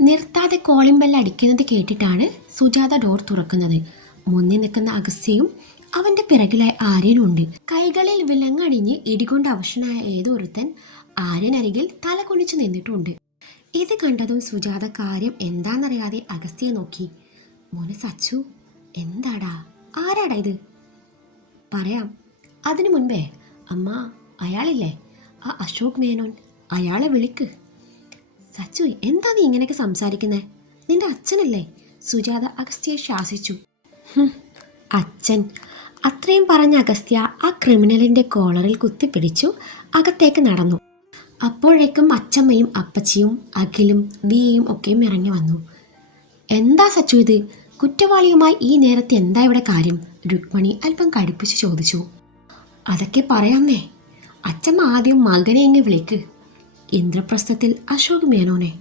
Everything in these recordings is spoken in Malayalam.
നിർത്താതെ കോളിംഗ് ബെൽ അടിക്കുന്നത് കേട്ടിട്ടാണ് സുജാത ഡോർ തുറക്കുന്നത്. മുന്നിൽ നിൽക്കുന്ന അഗസ്ത്യയും അവന്റെ പിറകിലായി ആര്യനുണ്ട്. കൈകളിൽ വിലങ്ങണിഞ്ഞ് ഇടികൊണ്ട് അവശനായ ഏതോ ഒരുത്തൻ ആര്യനരികിൽ തല കുനിച്ചു നിന്നിട്ടുണ്ട്. ഇത് കണ്ടതും സുജാത കാര്യം എന്താണെന്നറിയാതെ അഗസ്ത്യയെ നോക്കി. മോനെ സച്ചു, എന്താടാ, ആരാടാ ഇത്? പറയാം. അതിനു മുൻപേ അമ്മ, അയാളില്ലേ, ആ അശോക് മേനോൻ, അയാളെ വിളിക്ക്. സച്ചു, എന്താ നീ ഇങ്ങനെയൊക്കെ സംസാരിക്കുന്നേ? നിന്റെ അച്ഛനല്ലേ? സുജാത അഗസ്ത്യയെ ശാസിച്ചു. അച്ഛൻ? അത്രയും പറഞ്ഞ അഗസ്ത്യ ആ ക്രിമിനലിന്റെ കോളറിൽ കുത്തിപ്പിടിച്ചു അകത്തേക്ക് നടന്നു. അപ്പോഴേക്കും അച്ചമ്മയും അപ്പച്ചിയും അഖിലും വിയയും ഒക്കെയും ഇറങ്ങി വന്നു. എന്താ സച്ചു ഇത്? കുറ്റവാളിയുമായി ഈ നേരത്തെ എന്താ ഇവിടെ കാര്യം? രുക്മണി അല്പം കടുപ്പിച്ച് ചോദിച്ചു. അതൊക്കെ പറയാന്നേ. അച്ചമ്മ ആദ്യം മകനെ എങ്ങ് വിളിക്ക്. ഇന്ദ്രപ്രസ്ഥത്തിൽ അശോക് മേനോനെ.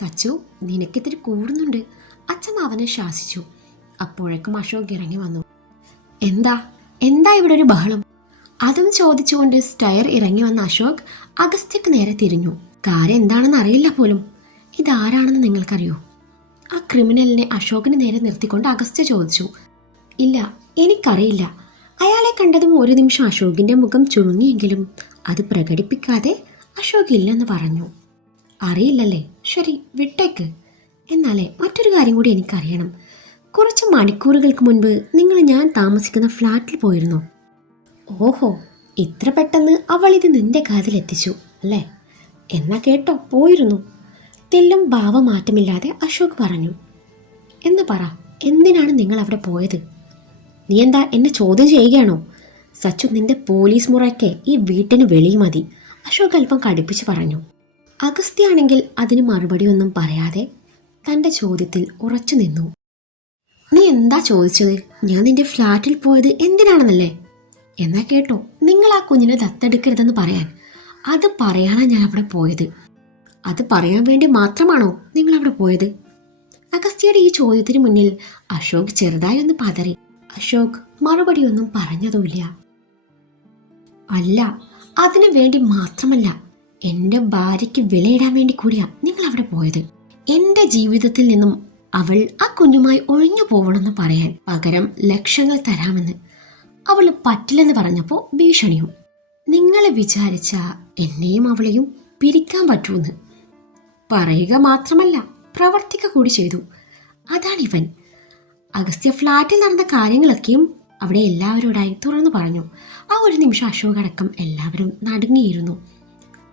സച്ചു, നിനക്കിത്തിരി കൂടുന്നുണ്ട്, അച്ഛൻ അവനെ ശാസിച്ചു. അപ്പോഴേക്കും അശോക് ഇറങ്ങി വന്നു. എന്താ എന്താ ഇവിടെ ഒരു ബഹളം? അതും ചോദിച്ചുകൊണ്ട് സ്റ്റയർ ഇറങ്ങി വന്ന അശോക് അഗസ്ത്യക്ക് നേരെ തിരിഞ്ഞു. കാര്യം എന്താണെന്ന് അറിയില്ല പോലും. ഇതാരാണെന്ന് നിങ്ങൾക്കറിയോ? ആ ക്രിമിനലിനെ അശോകിന് നേരെ നിർത്തിക്കൊണ്ട് അഗസ്ത്യ ചോദിച്ചു. ഇല്ല, എനിക്കറിയില്ല. അയാളെ കണ്ടതും ഒരു നിമിഷം അശോകിന്റെ മുഖം ചുളുങ്ങിയെങ്കിലും അത് പ്രകടിപ്പിക്കാതെ അശോക് ഇല്ലെന്ന് പറഞ്ഞു. അറിയില്ലല്ലേ? ശരി, വിട്ടേക്ക്. എന്നാലേ മറ്റൊരു കാര്യം കൂടി എനിക്കറിയണം. കുറച്ച് മണിക്കൂറുകൾക്ക് മുൻപ് നിങ്ങൾ ഞാൻ താമസിക്കുന്ന ഫ്ലാറ്റിൽ പോയിരുന്നു. ഓഹോ, ഇത്ര പെട്ടെന്ന് അവൾ ഇത് നിന്റെ കാതിലെത്തിച്ചു അല്ലേ? എന്നാ കേട്ടോ, പോയിരുന്നു. തെല്ലും ഭാവമാറ്റമില്ലാതെ അശോക് പറഞ്ഞു. എന്ന് പറ, എന്തിനാണ് നിങ്ങൾ അവിടെ പോയത്? നീ എന്താ എന്നെ ചോദ്യം ചെയ്യുകയാണോ? സച്ചു, നിന്റെ പോലീസ് മുറയ്ക്ക് ഈ വീട്ടിന് വെളിയിൽ മതി, അശോക് അല്പം കടുപ്പിച്ച് പറഞ്ഞു. അഗസ്ത്യാണെങ്കിൽ അതിന് മറുപടിയൊന്നും പറയാതെ തൻ്റെ ചോദ്യത്തിൽ ഉറച്ചു നിന്നു. നീ എന്താ ചോദിച്ചത്? ഞാൻ നിന്റെ ഫ്ലാറ്റിൽ പോയത് എന്തിനാണെന്നല്ലേ? എന്നാ കേട്ടോ, നിങ്ങൾ ആ കുഞ്ഞിനെ ദത്തെടുക്കരുതെന്ന് പറയാൻ. അത് പറയാനാണ് ഞാൻ അവിടെ പോയത്. അത് പറയാൻ വേണ്ടി മാത്രമാണോ നിങ്ങൾ അവിടെ പോയത്? അഗസ്ത്യയുടെ ഈ ചോദ്യത്തിന് മുന്നിൽ അശോക് ചെറുതായി ഒന്ന് പതറി. അശോക് മറുപടിയൊന്നും പറഞ്ഞതുമില്ല. അല്ല, അതിനു വേണ്ടി മാത്രമല്ല, എൻ്റെ ഭാര്യയ്ക്ക് വിലയിടാൻ വേണ്ടി കൂടിയാ നിങ്ങൾ അവിടെ പോയത്. എൻ്റെ ജീവിതത്തിൽ നിന്നും അവൾ ആ കുഞ്ഞുമായി ഒഴിഞ്ഞു പോകണമെന്ന് പറയാൻ പകരം ലക്ഷങ്ങൾ തരാമെന്ന്. അവൾ പറ്റില്ലെന്ന് പറഞ്ഞപ്പോൾ ഭീഷണിയും. നിങ്ങളെ വിചാരിച്ച എന്നെയും അവളെയും പിരിക്കാൻ പറ്റൂന്ന് പറയുക മാത്രമല്ല, പ്രവർത്തിക്കുക കൂടി ചെയ്തു. അതാണിവൻ. അഗസ്ത്യ ഫ്ലാറ്റിൽ നടന്ന കാര്യങ്ങളൊക്കെയും അവിടെ എല്ലാവരോടായി തുറന്നു പറഞ്ഞു. ആ ഒരു നിമിഷം അശോക് അടക്കം എല്ലാവരും നടുങ്ങിയിരുന്നു.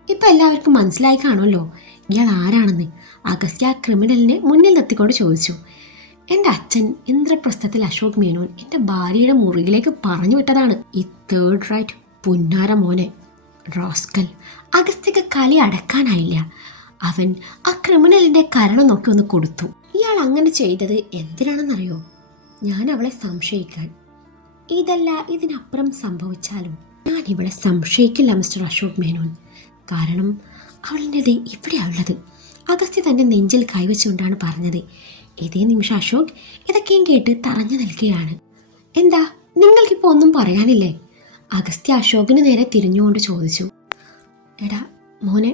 ഇപ്പം എല്ലാവർക്കും മനസ്സിലായി കാണുമല്ലോ ഇയാൾ ആരാണെന്ന്. അഗസ്ത്യ ക്രിമിനലിനെ മുന്നിൽ നിർത്തിക്കൊണ്ട് ചോദിച്ചു. എൻ്റെ അച്ഛൻ ഇന്ദ്രപ്രസ്ഥത്തിൽ അശോക് മേനോൻ എൻ്റെ ഭാര്യയുടെ മുറിയിലേക്ക് പറഞ്ഞു വിട്ടതാണ് ഈ തേർഡ് റൈറ്റ് പുന്നാര മോനെ, റോസ്കൽ. അഗസ്ത്യക്ക് കലി അടക്കാനായില്ല. അവൻ ആ ക്രിമിനലിൻ്റെ കരണം നോക്കി ഒന്ന് കൊടുത്തു. ഇയാൾ അങ്ങനെ ചെയ്തത് എന്തിനാണെന്നറിയോ? ഞാൻ അവളെ സംശയിക്കാൻ. ഇതല്ല ഇതിനപ്പുറം സംഭവിച്ചാലും ഞാൻ ഇവളെ സംശയിക്കില്ല മിസ്റ്റർ അശോക് മേനോൻ. കാരണം അവളിൻ്റെ ഇവിടെയാ ഉള്ളത്. അഗസ്ത്യ തൻ്റെ നെഞ്ചിൽ കൈവച്ചുകൊണ്ടാണ് പറഞ്ഞത്. ഇതേ നിമിഷം അശോക് ഇതൊക്കെയും കേട്ട് തറഞ്ഞു നിൽക്കുകയാണ്. എന്താ, നിങ്ങൾക്കിപ്പോൾ ഒന്നും പറയാനില്ലേ? അഗസ്ത്യ അശോകിന് നേരെ തിരിഞ്ഞുകൊണ്ട് ചോദിച്ചു. എടാ മോനെ,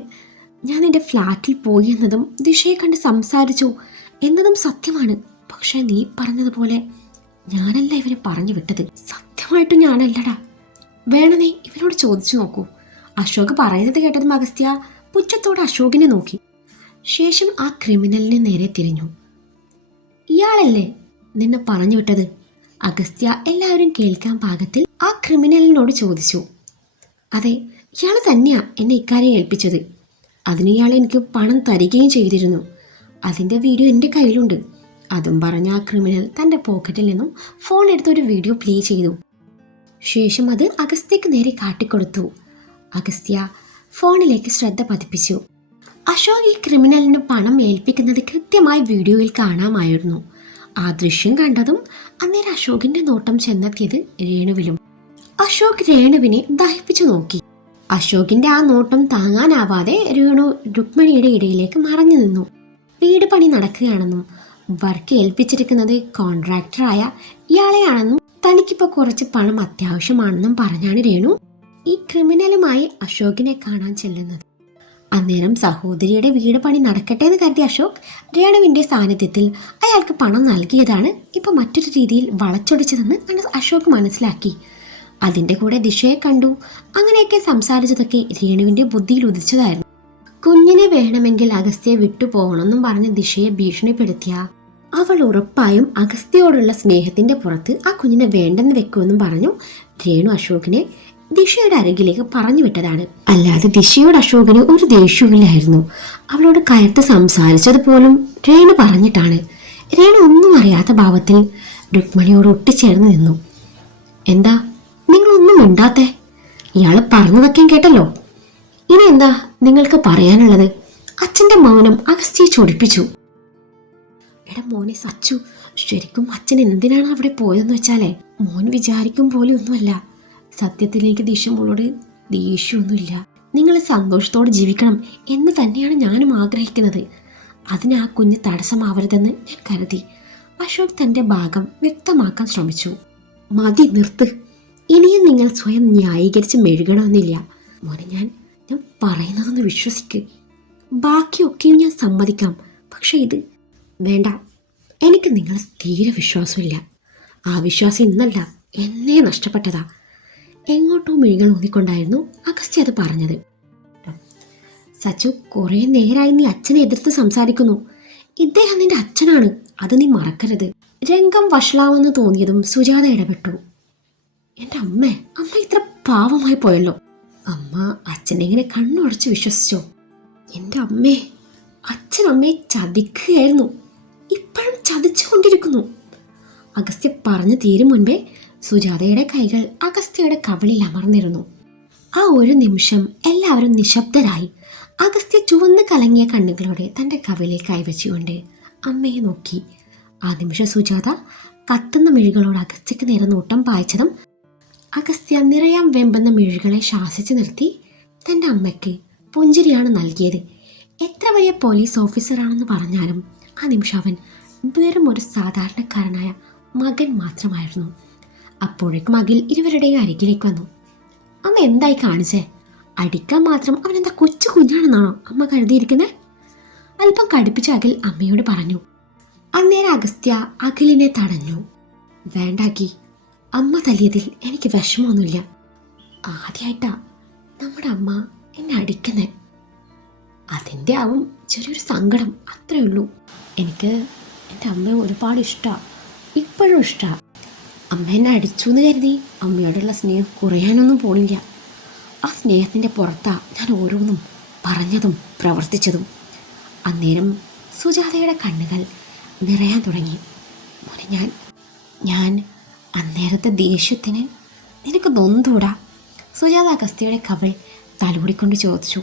ഞാൻ എൻ്റെ ഫ്ലാറ്റിൽ പോയി എന്നതും ദിശയെ കണ്ട് സംസാരിച്ചു എന്നതും സത്യമാണ്. പക്ഷെ നീ പറഞ്ഞതുപോലെ ഞാനല്ല ഇവരെ പറഞ്ഞു വിട്ടത്. സത്യമായിട്ടും ഞാനല്ലടാ. വേണമെന്നേ ഇവരോട് ചോദിച്ചു നോക്കൂ. അശോക് പറയുന്നത് കേട്ടതും അഗസ്ത്യ പുച്ഛത്തോടെ അശോകിനെ നോക്കി. ശേഷം ആ ക്രിമിനലിനെ നേരെ തിരിഞ്ഞു. ഇയാളല്ലേ നിന്നെ പറഞ്ഞു വിട്ടത്? അഗസ്ത്യ എല്ലാവരും കേൾക്കാൻ പാകത്തിൽ ആ ക്രിമിനലിനോട് ചോദിച്ചു. അതെ, ഇയാൾ തന്നെയാ എന്നെ ഇക്കാര്യം ഏൽപ്പിച്ചത്. അതിന് ഇയാൾ എനിക്ക് പണം തരികയും ചെയ്തിരുന്നു. അതിൻ്റെ വീഡിയോ എൻ്റെ കയ്യിലുണ്ട്. അതും പറഞ്ഞ ആ ക്രിമിനൽ തൻ്റെ പോക്കറ്റിൽ നിന്നും ഫോൺ എടുത്തൊരു വീഡിയോ പ്ലേ ചെയ്തു. ശേഷം അത് അഗസ്ത്യക്ക് നേരെ കാട്ടിക്കൊടുത്തു. അഗസ്ത്യ ഫോണിലേക്ക് ശ്രദ്ധ പതിപ്പിച്ചു. അശോക് ഈ ക്രിമിനലിന് പണം ഏൽപ്പിക്കുന്നത് കൃത്യമായി വീഡിയോയിൽ കാണാമായിരുന്നു. ആ ദൃശ്യം കണ്ടതും അന്നേരം അശോകിന്റെ നോട്ടം ചെന്നെത്തിയത് രേണുവിലും. അശോക് രേണുവിനെ ദഹിപ്പിച്ചു നോക്കി. അശോകിന്റെ ആ നോട്ടം താങ്ങാനാവാതെ രേണു രുക്മിണിയുടെ ഇടയിലേക്ക് മറഞ്ഞു നിന്നു. വീട് പണി നടക്കുകയാണെന്നും വർക്ക് ഏൽപ്പിച്ചിരിക്കുന്നത് കോൺട്രാക്ടറായ ഇയാളെയാണെന്നും തനിക്കിപ്പോൾ കുറച്ച് പണം അത്യാവശ്യമാണെന്നും പറഞ്ഞാണ് രേണു ഈ ക്രിമിനലുമായി അശോകിനെ കാണാൻ ചെല്ലുന്നത്. അന്നേരം സഹോദരിയുടെ വീട് പണി നടക്കട്ടെ എന്ന് കരുതിയ അശോക് രേണുവിൻ്റെ സാന്നിധ്യത്തിൽ അയാൾക്ക് പണം നൽകിയതാണ് ഇപ്പോൾ മറ്റൊരു രീതിയിൽ വളച്ചൊടിച്ചതെന്ന് അശോക് മനസ്സിലാക്കി. അതിൻ്റെ കൂടെ ദിശയെ കണ്ടു. അങ്ങനെയൊക്കെ സംസാരിച്ചതൊക്കെ രേണുവിൻ്റെ ബുദ്ധിയിൽ ഉദിച്ചതായിരുന്നു. കുഞ്ഞിനെ വേണമെങ്കിൽ അഗസ്ത്യയെ വിട്ടുപോകണമെന്നും പറഞ്ഞ് ദിശയെ ഭീഷണിപ്പെടുത്തിയ അവൾ ഉറപ്പായും അഗസ്ത്യയോടുള്ള സ്നേഹത്തിന്റെ പുറത്ത് ആ കുഞ്ഞിനെ വേണ്ടെന്ന് വെക്കുമെന്നും പറഞ്ഞു രേണു അശോകിനെ ദിശയുടെ അരികിലേക്ക് പറഞ്ഞു വിട്ടതാണ്. അല്ലാതെ ദിശയോട് അശോകന് ഒരു ദേഷ്യവുമില്ലായിരുന്നു. അവളോട് കയർത്ത് സംസാരിച്ചത് പോലും രേണു പറഞ്ഞിട്ടാണ്. രേണു ഒന്നും അറിയാത്ത ഭാവത്തിൽ രുക്മിണിയോട് ഒട്ടിച്ചേർന്ന് നിന്നു. എന്താ നിങ്ങളൊന്നും മിണ്ടാത്തെ? ഇയാള് പറഞ്ഞതൊക്കെ കേട്ടല്ലോ. ഇനി എന്താ നിങ്ങൾക്ക് പറയാനുള്ളത്? അച്ഛന്റെ മൗനം അഗസ്ത്യയെ ചൊടിപ്പിച്ചു. എടാ മോനെ സച്ചു, ശരിക്കും അച്ഛൻ എന്തിനാണ് അവിടെ പോയതെന്ന് വെച്ചാലേ മോൻ വിചാരിക്കും പോലെ ഒന്നുമല്ല. സത്യത്തിലേക്ക് ദിശ മോളോട് ദേഷ്യമൊന്നുമില്ല. നിങ്ങൾ സന്തോഷത്തോടെ ജീവിക്കണം എന്ന് തന്നെയാണ് ഞാനും ആഗ്രഹിക്കുന്നത്. അതിന് ആ കുഞ്ഞ് തടസ്സമാവരുതെന്ന് ഞാൻ കരുതി. അശോക് തന്റെ ഭാഗം വ്യക്തമാക്കാൻ ശ്രമിച്ചു. മതി നിർത്ത്. ഇനിയും നിങ്ങൾ സ്വയം ന്യായീകരിച്ച് മെഴുകണമെന്നില്ല മോനെ. ഞാൻ പറയുന്നതൊന്ന് വിശ്വസിക്ക്. ബാക്കിയൊക്കെയും ഞാൻ സമ്മതിക്കാം. പക്ഷെ ഇത് വേണ്ട. എനിക്ക് നിങ്ങൾ തീരെ വിശ്വാസമില്ല. ആ വിശ്വാസം ഇന്നല്ല എന്നേ നഷ്ടപ്പെട്ടതാ. എങ്ങോട്ടോ മിഴികൾ ഊന്നിക്കൊണ്ടായിരുന്നു അഗസ്ത്യ അത് പറഞ്ഞത്. സച്ചു, കുറെ നേരായി നീ അച്ഛനെ എതിർത്ത് സംസാരിക്കുന്നു. ഇദ്ദേഹം നിന്റെ അച്ഛനാണ്, അത് നീ മറക്കരുത്. രംഗം വഷളാവെന്ന് തോന്നിയതും സുജാത ഇടപെട്ടു. എൻ്റെ അമ്മ ഇത്ര പാവമായി പോയല്ലോ. അമ്മ അച്ഛനെങ്ങനെ കണ്ണുടച്ച് വിശ്വസിച്ചോ? എൻ്റെ അമ്മേ, അച്ഛനമ്മയെ ചതിക്കുകയായിരുന്നു, ഇപ്പോഴും ചതിച്ചുകൊണ്ടിരിക്കുന്നു. അഗസ്ത്യ പറഞ്ഞു തീരും മുൻപേ സുജാതയുടെ കൈകൾ അഗസ്ത്യയുടെ കവിളിൽ അമർന്നിരുന്നു. ആ ഒരു നിമിഷം എല്ലാവരും നിശബ്ദരായി. അഗസ്ത്യ ചുവന്ന് കലങ്ങിയ കണ്ണുകളോടെ തൻ്റെ കവിളിൽ കൈവച്ചുകൊണ്ട് അമ്മയെ നോക്കി. ആ നിമിഷം സുജാത കത്തുന്ന മിഴികളോട് അഗസ്ത്യക്ക് നേരെ നോട്ടം പായിച്ചതും അഗസ്ത്യ നിറയാൻ വെമ്പുന്ന മിഴികളെ ശാസിച്ചു നിർത്തി തൻ്റെ അമ്മയ്ക്ക് പുഞ്ചിരിയാണ് നൽകിയത്. എത്ര വലിയ പോലീസ് ഓഫീസറാണെന്ന് പറഞ്ഞാലും ആ നിമിഷം അവൻ വെറും ഒരു സാധാരണക്കാരനായ മകൻ മാത്രമായിരുന്നു. അപ്പോഴേക്കും അഖിൽ ഇരുവരുടെയും അരികിലേക്ക് വന്നു. അമ്മ എന്തായി കാണിച്ചേ? അടിക്കാൻ മാത്രം അവനെന്താ കൊച്ചു കുഞ്ഞാണെന്നാണോ അമ്മ കരുതിയിരിക്കുന്നത്? അല്പം കടുപ്പിച്ച് അഖിൽ അമ്മയോട് പറഞ്ഞു. അന്നേരം അഗസ്ത്യ അഖിലിനെ തടഞ്ഞു. വേണ്ടാക്കി, അമ്മ തല്ലിയതിൽ എനിക്ക് വിഷമമൊന്നുമില്ല. ആദ്യമായിട്ടാ നമ്മുടെ അമ്മ എന്നെ അടിക്കുന്നേ. അതിൻ്റെ ആവും ചെറിയൊരു സങ്കടം, അത്രേ ഉള്ളൂ. എനിക്ക് എൻ്റെ അമ്മയെ ഒരുപാട് ഇഷ്ടമാണ്, ഇപ്പോഴും ഇഷ്ടമാണ്. അമ്മ എന്നെ അടിച്ചു എന്ന് കരുതി അമ്മയോടുള്ള സ്നേഹം കുറയാനൊന്നും പോണില്ല. ആ സ്നേഹത്തിൻ്റെ പുറത്താണ് ഞാൻ ഓരോന്നും പറഞ്ഞതും പ്രവർത്തിച്ചതും. അന്നേരം സുജാതയുടെ കണ്ണുകൾ നിറയാൻ തുടങ്ങി. മോനെ, ഞാൻ അന്നേരത്തെ ദേഷ്യത്തിന് നിനക്ക് നൊന്തൂടാ? സുജാത അഗസ്ത്യയുടെ കവൾ തലോടിക്കൊണ്ട് ചോദിച്ചു.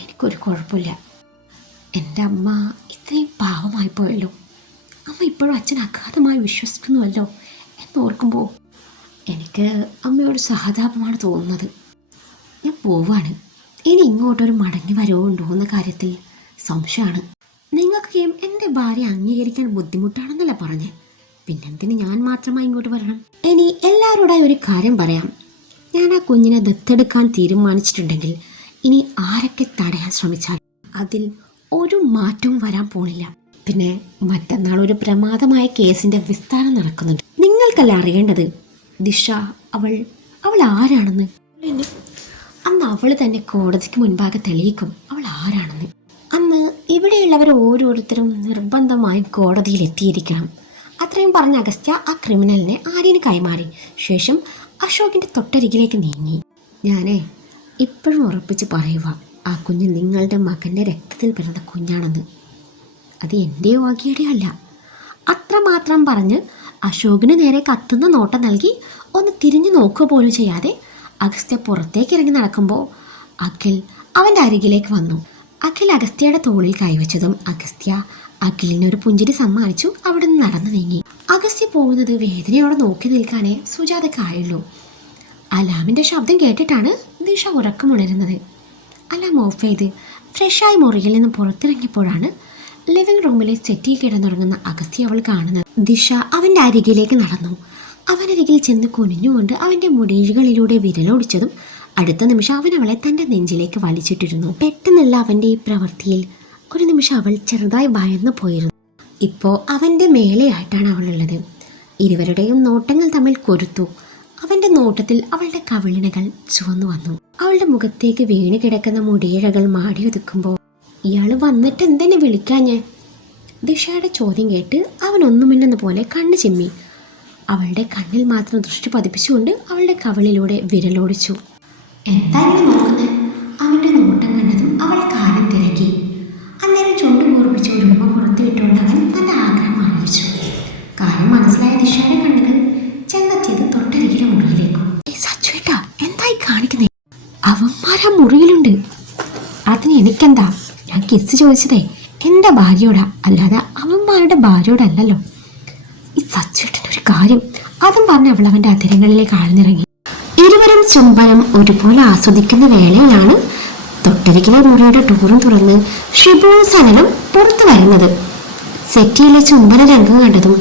എനിക്കൊരു കുഴപ്പമില്ല. എൻ്റെ അമ്മ ഇത്രയും പാവമായി പോയല്ലോ. അമ്മ ഇപ്പോഴും അച്ഛൻ അഗാധമായി വിശ്വസിക്കുന്നുവല്ലോ എന്നോർക്കുമ്പോൾ എനിക്ക് അമ്മയോട് സഹതാപമാണ് തോന്നുന്നത്. ഞാൻ പോവാണ്. ഇനി ഇങ്ങോട്ടൊരു മടങ്ങി വരവോ ഉണ്ടോ എന്ന കാര്യത്തിൽ സംശയമാണ്. നിങ്ങൾക്കും എൻ്റെ ഭാര്യ അംഗീകരിക്കാൻ ബുദ്ധിമുട്ടാണെന്നല്ല പറഞ്ഞേ, പിന്നെന്തിന് ഞാൻ മാത്രമായി ഇങ്ങോട്ട് വരണം? ഇനി എല്ലാവരോടായി ഒരു കാര്യം പറയാം. ഞാൻ ആ കുഞ്ഞിനെ ദത്തെടുക്കാൻ തീരുമാനിച്ചിട്ടുണ്ടെങ്കിൽ ഇനി ആരൊക്കെ തടയാൻ ശ്രമിച്ചാലും അതിൽ ഒരു മാറ്റവും വരാൻ പോണില്ല. പിന്നെ മറ്റന്നാൾ ഒരു പ്രമാദമായ കേസിന്റെ വിസ്താരം നടക്കുന്നുണ്ട്. നിങ്ങൾക്കല്ല അറിയേണ്ടത് ദിശ അവൾ ആരാണെന്ന്. അന്ന് അവൾ തന്നെ കോടതിക്ക് മുൻപാകെ തെളിയിക്കും അവൾ ആരാണെന്ന്. അന്ന് ഇവിടെയുള്ളവർ ഓരോരുത്തരും നിർബന്ധമായും കോടതിയിൽ എത്തിയിരിക്കണം. അത്രയും പറഞ്ഞ അഗസ്ത്യ ആ ക്രിമിനലിനെ ആര്യന് കൈമാറി. ശേഷം അശോകിന്റെ തൊട്ടരികിലേക്ക് നീങ്ങി. ഞാനേ ഇപ്പോഴും ഉറപ്പിച്ച് പറയുക, ആ കുഞ്ഞ് നിങ്ങളുടെ മകൻ്റെ രക്തത്തിൽ പിറന്ന കുഞ്ഞാണെന്ന്. അത് എൻ്റെയോ ആകിയുടെയോ അല്ല. അത്രമാത്രം പറഞ്ഞ് അശോകിന് നേരെ കത്തുന്ന നോട്ടം നൽകി ഒന്ന് തിരിഞ്ഞു നോക്കുക പോലും ചെയ്യാതെ അഗസ്ത്യ പുറത്തേക്ക് ഇറങ്ങി നടക്കുമ്പോൾ അഖിൽ അവൻ്റെ അരികിലേക്ക് വന്നു. അഖിൽ അഗസ്ത്യയുടെ തോളിൽ കൈവച്ചതും അഗസ്ത്യ അഖിലിനൊരു പുഞ്ചിരി സമ്മാനിച്ചു അവിടെ നിന്ന് നടന്നു നീങ്ങി. അഗസ്ത്യ പോകുന്നത് വേദനയോടെ നോക്കി നിൽക്കാനേ സുജാതക്കായുള്ളൂ. അലാമിൻ്റെ ശബ്ദം കേട്ടിട്ടാണ് ദിശ ഉറക്കമുണരുന്നത്. അലാം ഓഫ് ചെയ്ത് ഫ്രഷായി മുറിയിൽ നിന്ന് പുറത്തിറങ്ങിയപ്പോഴാണ് ലിവിംഗ് റൂമിലെ സെറ്റിൽ കിടന്നുറങ്ങുന്ന അഗസ്ത്യ അവൾ കാണുന്നത്. ദിശ അവൻ്റെ അരികിലേക്ക് നടന്നു. അവനരികിൽ ചെന്ന് കുനിഞ്ഞുകൊണ്ട് അവൻ്റെ മുടികളിലൂടെ വിരലോടിച്ചതും അടുത്ത നിമിഷം അവൻ അവളെ തൻ്റെ നെഞ്ചിലേക്ക് വലിച്ചിട്ടിരുന്നു. പെട്ടെന്നുള്ള അവൻ്റെ ഈ പ്രവൃത്തിയിൽ ഒരു നിമിഷം അവൾ ചെറുതായി ഭയന്നു പോയിരുന്നു. ഇപ്പോൾ അവൻ്റെ മേലെയായിട്ടാണ് അവളുള്ളത്. ഇരുവരുടെയും നോട്ടങ്ങൾ തമ്മിൽ കൊരുത്തു. അവൻ്റെ നോട്ടത്തിൽ അവളുടെ കവിളിണകൾ ചുവന്നു വന്നു. അവളുടെ മുഖത്തേക്ക് വീണ് കിടക്കുന്ന മുടിയിഴകൾ മാടിയൊതുക്കുമ്പോൾ ഇയാൾ വന്നിട്ട് എന്തെന്നെ വിളിക്കാഞ്ഞേ? ദിഷയുടെ ചോദ്യം കേട്ട് അവൻ ഒന്നുമില്ലെന്ന പോലെ കണ്ണ് ചിമ്മി. അവളുടെ കണ്ണിൽ മാത്രം ദൃഷ്ടി പതിപ്പിച്ചുകൊണ്ട് അവളുടെ കവിളിലൂടെ വിരലോടിച്ചു. എന്താ നോക്കുന്നത്? അവൻ്റെ നോട്ടം കണ്ടതും അവൾ കാര്യം തിരക്കി. അന്നേരം ചുണ്ടു കൂർപ്പിച്ച് ഒരു ഉമ്മ പുറത്തു വിട്ടുകൊണ്ട് അവൻ തൻ്റെ ആഗ്രഹം അറിയിച്ചു. കാര്യം മനസ്സിലായ ദിഷയുടെ കണ്ണുകൾ ചെന്നെത്തിയത് തൊട്ടരികിലെ മുറിയിലേക്കും. സച്ചുവേട്ടാ, എന്തായി കാണിക്കുന്നേ? അവന്മാരാ മുറിയിലുണ്ട്. അതിന് എനിക്കെന്താ? ഞാൻ കിസ് ചോദിച്ചതേ എൻ്റെ ഭാര്യയോടാ, അല്ലാതെ അവന്മാരുടെ ഭാര്യയോടല്ലല്ലോ. ഈ സച്ചുവേട്ടൻ്റെ ഒരു കാര്യം, അതും പറഞ്ഞ് അവൾ അവൻ്റെ അതിരങ്ങളിലേക്ക് ആഴ്ന്നിറങ്ങി. ഇരുവരും ചുംബനം ഒരുപോലെ ആസ്വദിക്കുന്ന വേളയിലാണ് തൊട്ടരികിലെ മുറിയുടെ ഡോറും തുറന്ന് ഷിബുവും സനലും പുറത്തു വരുന്നത്. സെറ്റിയിലെ ചുംബന രംഗം കണ്ടതും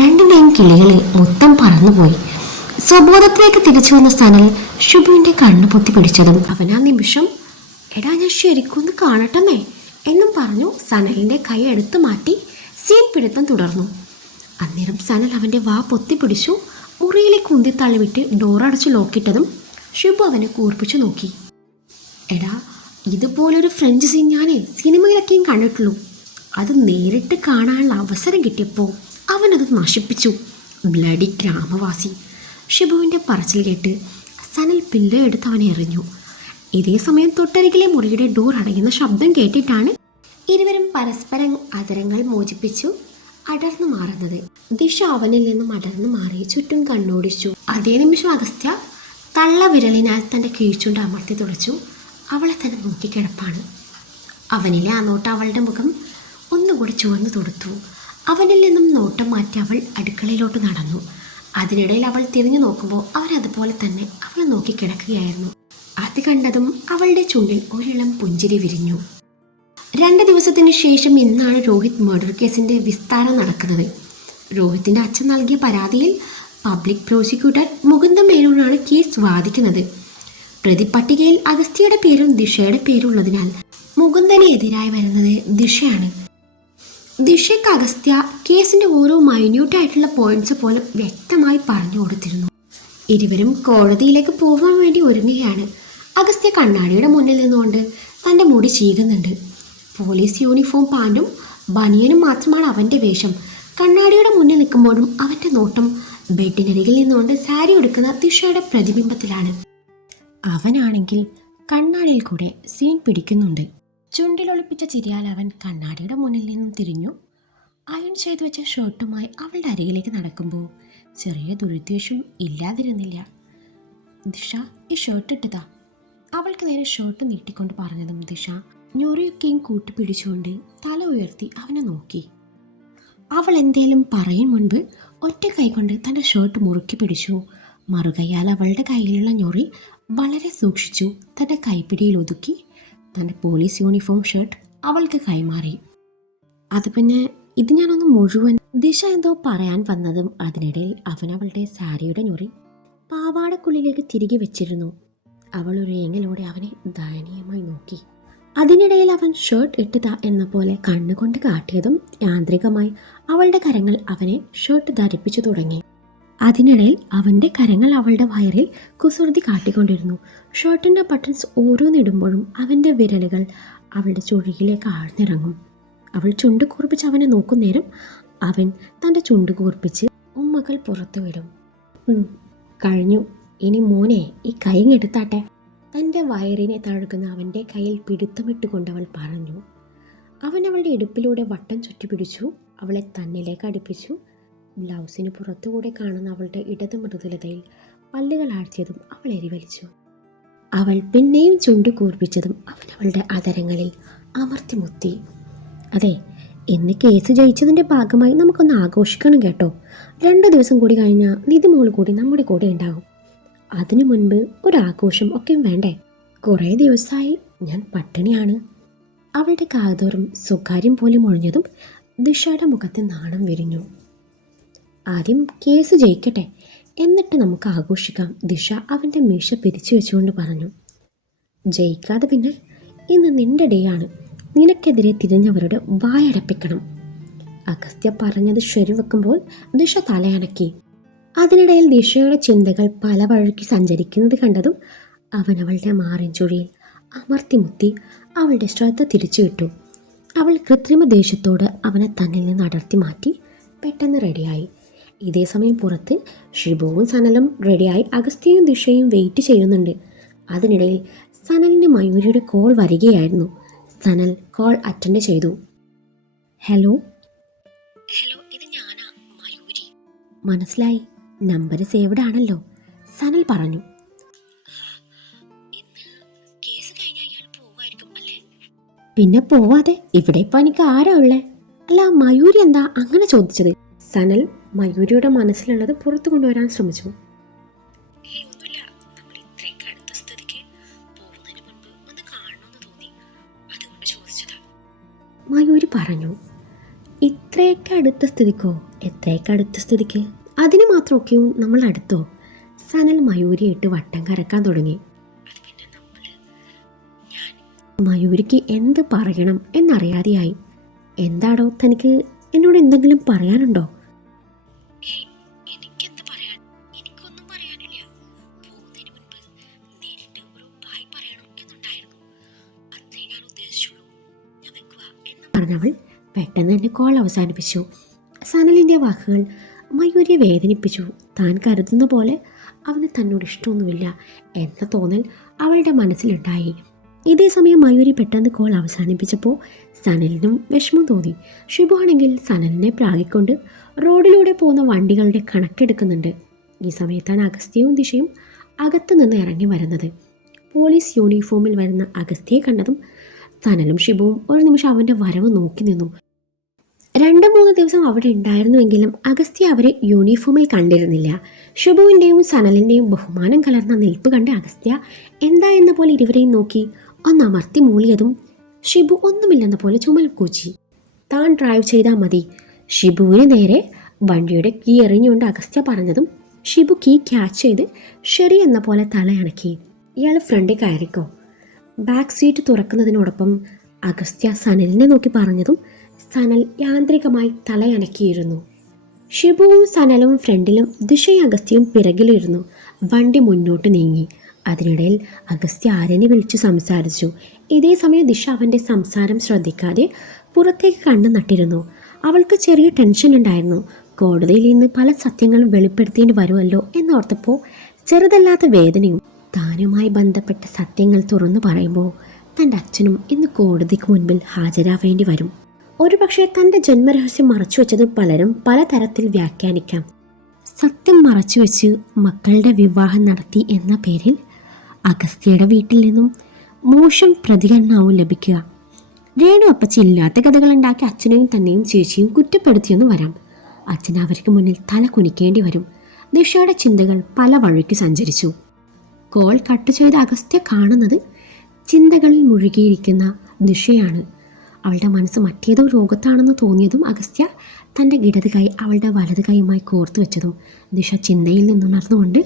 രണ്ടിൻ്റെയും കിളികളെ മൊത്തം പറന്നുപോയി. സ്വബോധത്തിലേക്ക് തിരിച്ചു വന്ന സനൽ ഷിബുവിൻ്റെ കണ്ണു പൊത്തി പിടിച്ചതും അവൻ ആ നിമിഷം എടാ ഞാൻ ശരിക്കൊന്ന് കാണട്ടെന്നേ എന്നും പറഞ്ഞു സനലിൻ്റെ കൈ എടുത്തു മാറ്റി സീൻ പിടുത്തം തുടർന്നു. അന്നേരം സനൽ അവൻ്റെ വാ പൊത്തിപ്പിടിച്ചു മുറിയിലേക്ക് ഉന്തിത്തള്ളിവിട്ട് ഡോറടച്ച് ലോക്കിട്ടതും ഷിബു അവനെ കൂർപ്പിച്ചു നോക്കി. എടാ, ഇതുപോലൊരു ഫ്രഞ്ച് സീൻ ഞാനേ സിനിമയിലൊക്കെയും കണ്ടിട്ടുള്ളൂ. അത് നേരിട്ട് കാണാനുള്ള അവസരം കിട്ടിയപ്പോൾ അവനത് നശിപ്പിച്ചു. ബ്ലഡി ഗ്രാമവാസി. ഷിബുവിൻ്റെ പറച്ചിൽ കേട്ട് സനൽ പിള്ളയെടുത്ത് അവനെ എറിഞ്ഞു. ഇതേ സമയം തൊട്ടരികിലെ മുറിയുടെ ഡോർ അടയുന്ന ശബ്ദം കേട്ടിട്ടാണ് ഇരുവരും പരസ്പരം അതരങ്ങൾ മോചിപ്പിച്ചു അടർന്നു മാറുന്നത്. ദിശ അവനിൽ നിന്നും അടർന്നു മാറി ചുറ്റും കണ്ണോടിച്ചു. അതേ നിമിഷം അഗസ്ത്യ തള്ള വിരലിനാൽ തൻ്റെ കീഴ്ച്ചുണ്ട് അമർത്തി തുടച്ചു. അവളെ തന്നെ നോക്കിക്കിടപ്പാണ്. അവനിലെ ആ നോട്ടം അവളുടെ മുഖം ഒന്നുകൂടി ചുവന്നു തൊടുത്തു. അവനിൽ നിന്നും നോട്ടം മാറ്റി അവൾ അടുക്കളയിലോട്ട് നടന്നു. അതിനിടയിൽ അവൾ തിരിഞ്ഞു നോക്കുമ്പോൾ അവരതുപോലെ തന്നെ അവളെ നോക്കിക്കിടക്കുകയായിരുന്നു. അത് കണ്ടതും അവളുടെ ചുണ്ടിൽ ഒരിളം പുഞ്ചിരി വിരിഞ്ഞു. 2 ദിവസത്തിന് ശേഷം ഇന്നാണ് രോഹിത് മർഡർ കേസിൻ്റെ വിസ്താരം നടക്കുന്നത്. രോഹിത്തിൻ്റെ അച്ഛൻ നൽകിയ പരാതിയിൽ പബ്ലിക് പ്രോസിക്യൂട്ടർ മുകുന്ദ മേനോനാണ് കേസ് വാദിക്കുന്നത്. പ്രതിപട്ടികയിൽ അഗസ്ത്യയുടെ പേരും ദിഷയുടെ പേരും ഉള്ളതിനാൽ മുകുന്ദന് എതിരായി വരുന്നത് ദിഷയാണ്. ദിഷയ്ക്ക് അഗസ്ത്യ കേസിൻ്റെ ഓരോ മൈന്യൂട്ടായിട്ടുള്ള പോയിന്റ്സ് പോലും വ്യക്തമായി പറഞ്ഞു കൊടുത്തിരുന്നു. ഇരുവരും കോടതിയിലേക്ക് പോകാൻ വേണ്ടി ഒരുങ്ങുകയാണ്. അഗസ്ത്യ കണ്ണാടിയുടെ മുന്നിൽ നിന്നുകൊണ്ട് തൻ്റെ മുടി ചീകുന്നുണ്ട്. പോലീസ് യൂണിഫോം പാൻറ്റും ബനിയനും മാത്രമാണ് അവൻ്റെ വേഷം. കണ്ണാടിയുടെ മുന്നിൽ നിൽക്കുമ്പോഴും അവൻ്റെ നോട്ടം ബെഡിനരികിൽ നിന്നുകൊണ്ട് സാരി എടുക്കുന്ന ദിഷയുടെ പ്രതിബിംബത്തിലാണ്. അവനാണെങ്കിൽ കണ്ണാടിയിൽ കൂടെ സീൻ പിടിക്കുന്നുണ്ട്. ചുണ്ടിലൊളിപ്പിച്ച ചിരിയാൽ അവൻ കണ്ണാടിയുടെ മുന്നിൽ നിന്നും തിരിഞ്ഞു. അയൺ ചെയ്തു വെച്ച ഷർട്ടുമായി അവളുടെ അരികിലേക്ക് നടക്കുമ്പോൾ ചെറിയ ദുരുദ്ദേശം ഇല്ലാതിരുന്നില്ല. ദിഷ, ഈ ഷർട്ട് ഇട്ടതാ. അവൾക്ക് നേരെ ഷർട്ട് നീട്ടിക്കൊണ്ട് പറഞ്ഞതും ദിഷ ഞൊറിയൊക്കെയും കൂട്ടിപ്പിടിച്ചുകൊണ്ട് തല ഉയർത്തി അവനെ നോക്കി. അവൾ എന്തേലും പറയും മുൻപ് ഒറ്റ കൈകൊണ്ട് തൻ്റെ ഷർട്ട് മുറുക്കി പിടിച്ചു. മറുകൈയാൽ അവളുടെ കയ്യിലുള്ള ഞൊറി വളരെ സൂക്ഷിച്ചു തൻ്റെ കൈപ്പിടിയിൽ ഒതുക്കി തൻ്റെ പോലീസ് യൂണിഫോം ഷർട്ട് അവൾക്ക് കൈമാറി. അത് പിന്നെ ഇത് ഞാനൊന്ന് മുഴുവൻ. ദിശ എന്തോ പറയാൻ വന്നതും അതിനിടയിൽ അവൻ അവളുടെ സാരിയുടെ ഞൊറി പാവാടക്കുള്ളിലേക്ക് തിരികെ വെച്ചിരുന്നു. അവൾ ഒരു ഏങ്ങലോടെ അവനെ ദയനീയമായി നോക്കി. അതിനിടയിൽ അവൻ ഷർട്ട് ഇട്ടതാ എന്ന പോലെ കണ്ണുകൊണ്ട് കാട്ടിയതും യാന്ത്രികമായി അവളുടെ കരങ്ങൾ അവനെ ഷർട്ട് ധരിപ്പിച്ചു തുടങ്ങി. അതിനിടയിൽ അവൻ്റെ കരങ്ങൾ അവളുടെ വയറിൽ കുസൃതി കാട്ടിക്കൊണ്ടിരുന്നു. ഷർട്ടിൻ്റെ ബട്ടൺസ് ഓരോന്നിടുമ്പോഴും അവൻ്റെ വിരലുകൾ അവളുടെ ചുഴിയിലേക്ക് ആഴ്ന്നിറങ്ങും. അവൾ ചുണ്ട് കൂർപ്പിച്ച് അവനെ നോക്കുന്നേരം അവൻ തൻ്റെ ചുണ്ട് കൂർപ്പിച്ച് ഉമ്മകൾ പുറത്തു വിടും. കഴിഞ്ഞു, ഇനി മോനെ ഈ കൈ എടുത്താട്ടെ. തൻ്റെ വയറിനെ തഴുകുന്ന അവൻ്റെ കയ്യിൽ പിടുത്തമിട്ടുകൊണ്ട് അവൾ പറഞ്ഞു. അവൻ അവളുടെ ഇടുപ്പിലൂടെ വട്ടം ചുറ്റിപ്പിടിച്ചു. അവളെ തന്നിലേക്ക് അടുപ്പിച്ചു. ബ്ലൗസിന് പുറത്തുകൂടെ കാണുന്ന അവളുടെ ഇടത് മൃദുലതയിൽ പല്ലുകൾ ആഴ്ചതും അവൾ എരിവലിച്ചു. അവൾ പിന്നെയും ചുണ്ടു കൂർപ്പിച്ചതും അവൻ അവളുടെ അതരങ്ങളിൽ അമർത്തി മുത്തി. അതെ, ഇന്ന് കേസ് ജയിച്ചതിൻ്റെ ഭാഗമായി നമുക്കൊന്ന് ആഘോഷിക്കണം കേട്ടോ. 2 ദിവസം കൂടി കഴിഞ്ഞാൽ നിധിമോൾ കൂടി നമ്മുടെ കൂടെ ഉണ്ടാകും. അതിനു മുൻപ് ഒരാഘോഷം ഒക്കെയും വേണ്ടേ? കുറേ ദിവസമായി ഞാൻ പട്ടിണിയാണ്. അവളുടെ കാതോറും സ്വകാര്യം പോലും ഒഴിഞ്ഞതും ദിഷയുടെ മുഖത്ത് നാണം വിരിഞ്ഞു. ആദ്യം കേസ് ജയിക്കട്ടെ, എന്നിട്ട് നമുക്ക് ആഘോഷിക്കാം, ദിശ അവൻ്റെ മീശ പിരിച്ചു വെച്ചുകൊണ്ട് പറഞ്ഞു. ജയിക്കാതെ പിന്നെ? ഇന്ന് നിന്റെ ഡേ ആണ്. നിനക്കെതിരെ തിരിഞ്ഞവരുടെ വായടപ്പിക്കണം. അഗസ്ത്യ പറഞ്ഞത് ശരിവെക്കുമ്പോൾ ദിശ തലയണക്കി. അതിനിടയിൽ ദിശയുടെ ചിന്തകൾ പല വഴിക്ക് സഞ്ചരിക്കുന്നത് കണ്ടതും അവൻ അവളുടെ മാറിൻ ചുഴിയിൽ അമർത്തിമുത്തി അവളുടെ ശ്രദ്ധ തിരിച്ചുവിട്ടു. അവൾ കൃത്രിമ ദേഷ്യത്തോട് അവനെ തന്നിൽ നിന്ന് അടർത്തി മാറ്റി പെട്ടെന്ന് റെഡിയായി. ഇതേ സമയം പുറത്ത് ഷിബുവും സനലും റെഡിയായി അഗസ്ത്യയും ദിശയും വെയിറ്റ് ചെയ്യുന്നുണ്ട്. അതിനിടയിൽ സനലിന് മയൂരിയുടെ കോൾ വരികയായിരുന്നു. സനൽ കോൾ അറ്റൻഡ് ചെയ്തു. ഹലോ. ഹലോ, ഇത് ഞാനാ, മയൂരി. മനസ്സിലായി, നമ്പർ സേവ്ഡ് ആണല്ലോ, സനൽ പറഞ്ഞു. പിന്നെ പോവാതെ ഇവിടെ ഇപ്പൊ എനിക്ക് ആരാ ഉള്ളേ? അല്ല, മയൂരി എന്താ അങ്ങനെ ചോദിച്ചത്? സനൽ മയൂരിയുടെ മനസ്സിലുള്ളത് പുറത്തു കൊണ്ടുവരാൻ ശ്രമിച്ചു. മയൂരി പറഞ്ഞു. ഇത്രയൊക്കെ അടുത്ത സ്ഥിതിക്കോ? എത്രയൊക്കെ അടുത്ത സ്ഥിതിക്ക്? അതിന് മാത്രമൊക്കെയും നമ്മൾ അടുത്തോ? സനൽ മയൂരിയിട്ട് വട്ടം കറക്കാൻ തുടങ്ങി. മയൂരിക്ക് എന്ത് പറയണം എന്നറിയാതെയായി. എന്താടോ, തനിക്ക് എന്നോട് എന്തെങ്കിലും പറയാനുണ്ടോ? പറഞ്ഞവൾ പെട്ടെന്ന് തന്നെ കോൾ അവസാനിപ്പിച്ചു. സനലിൻ്റെ വാക്കുകൾ മയൂരിയെ വേദനിപ്പിച്ചു. താൻ കരുതുന്ന പോലെ അവന് തന്നോട് ഇഷ്ടമൊന്നുമില്ല എന്ന തോന്നൽ അവളുടെ മനസ്സിലുണ്ടായി. ഇതേ സമയം മയൂരി പെട്ടെന്ന് കോൾ അവസാനിപ്പിച്ചപ്പോൾ സനലിനും വിഷമം തോന്നി. ഷിബു ആണെങ്കിൽ സനലിനെ പ്രാഗിക്കൊണ്ട് റോഡിലൂടെ പോകുന്ന വണ്ടികളുടെ കണക്കെടുക്കുന്നുണ്ട്. ഈ സമയത്താണ് അഗസ്ത്യയും ദിശയും അകത്തു നിന്ന് ഇറങ്ങി വരുന്നത്. പോലീസ് യൂണിഫോമിൽ വരുന്ന അഗസ്ത്യയെ കണ്ടതും സനലും ഷിബുവും ഒരു നിമിഷം അവൻ്റെ വരവ് നോക്കി നിന്നു. 2-3 ദിവസം അവിടെ ഉണ്ടായിരുന്നുവെങ്കിലും അഗസ്ത്യ അവരെ യൂണിഫോമിൽ കണ്ടിരുന്നില്ല. ഷിബുവിൻ്റെയും സനലിൻ്റെയും ബഹുമാനം കലർന്ന നിൽപ്പ് കണ്ട് അഗസ്ത്യ എന്താ എന്ന പോലെ ഇരുവരെയും നോക്കി ഒന്ന് അമർത്തി മൂളിയതും ഷിബു ഒന്നുമില്ലെന്ന പോലെ ചുമൽ കൂച്ചി. താൻ ഡ്രൈവ് ചെയ്താൽ മതി. ഷിബുവിന് നേരെ വണ്ടിയുടെ കീ എറിഞ്ഞുകൊണ്ട് അഗസ്ത്യ പറഞ്ഞതും ഷിബു കീ ക്യാച്ച് ചെയ്ത് ശരി എന്ന പോലെ തലയണക്കി. ഇയാൾ ഫ്രണ്ടിൽ കയറിക്കോ. ബാക്ക് സീറ്റ് തുറക്കുന്നതിനോടൊപ്പം അഗസ്ത്യ സനലിനെ നോക്കി പറഞ്ഞതും സനൽ യാന്ത്രികമായി തലയണക്കിയിരുന്നു. ഷിബുവും സനലും ഫ്രണ്ടിലും ദിശയും അഗസ്ത്യയും പിറകിലിരുന്നു. വണ്ടി മുന്നോട്ട് നീങ്ങി. അതിനിടയിൽ അഗസ്ത്യ ആര്യനെ വിളിച്ചു സംസാരിച്ചു. ഇതേ സമയം ദിശ അവൻ്റെ സംസാരം ശ്രദ്ധിക്കാതെ പുറത്തേക്ക് കണ്ണു നട്ടിരുന്നു. അവൾക്ക് ചെറിയ ടെൻഷൻ ഉണ്ടായിരുന്നു. കോടതിയിൽ നിന്ന് പല സത്യങ്ങളും വെളിപ്പെടുത്തേണ്ടി വരുമല്ലോ എന്നോർത്തപ്പോൾ ചെറുതല്ലാത്ത വേദനയും. താനുമായി ബന്ധപ്പെട്ട സത്യങ്ങൾ തുറന്നു പറയുമ്പോൾ തൻ്റെ അച്ഛനും ഇന്ന് കോടതിക്ക് മുൻപിൽ ഹാജരാവേണ്ടി വരും. ഒരുപക്ഷെ തൻ്റെ ജന്മരഹസ്യം മറച്ചുവെച്ചത് പലരും പലതരത്തിൽ വ്യാഖ്യാനിക്കാം. സത്യം മറച്ചുവെച്ച് മക്കളുടെ വിവാഹം നടത്തി എന്ന പേരിൽ അഗസ്ത്യയുടെ വീട്ടിൽ നിന്നും മോശം പ്രതികരണവും ലഭിക്കുക. രേണു അപ്പച്ചി ഇല്ലാത്ത കഥകളുണ്ടാക്കി അച്ഛനെയും തന്നെയും ചേച്ചിയും കുറ്റപ്പെടുത്തിയെന്ന് വരാം. അച്ഛൻ അവർക്ക് മുന്നിൽ തല കുനിക്കേണ്ടി വരും. ദിശയുടെ ചിന്തകൾ പല വഴിക്ക് സഞ്ചരിച്ചു. കോൾ കട്ട് ചെയ്ത അഗസ്ത്യ കാണുന്നത് ചിന്തകളിൽ മുഴുകിയിരിക്കുന്ന ദിശയാണ്. അവളുടെ മനസ്സ് മറ്റേതോ ലോകത്താണെന്ന് തോന്നിയതും അഗസ്ത്യ തൻ്റെ ഇടത് കൈ അവളുടെ വലത് കൈയുമായി കോർത്തു വെച്ചതും ദിശ ചിന്തയിൽ നിന്നുണർന്നുകൊണ്ട്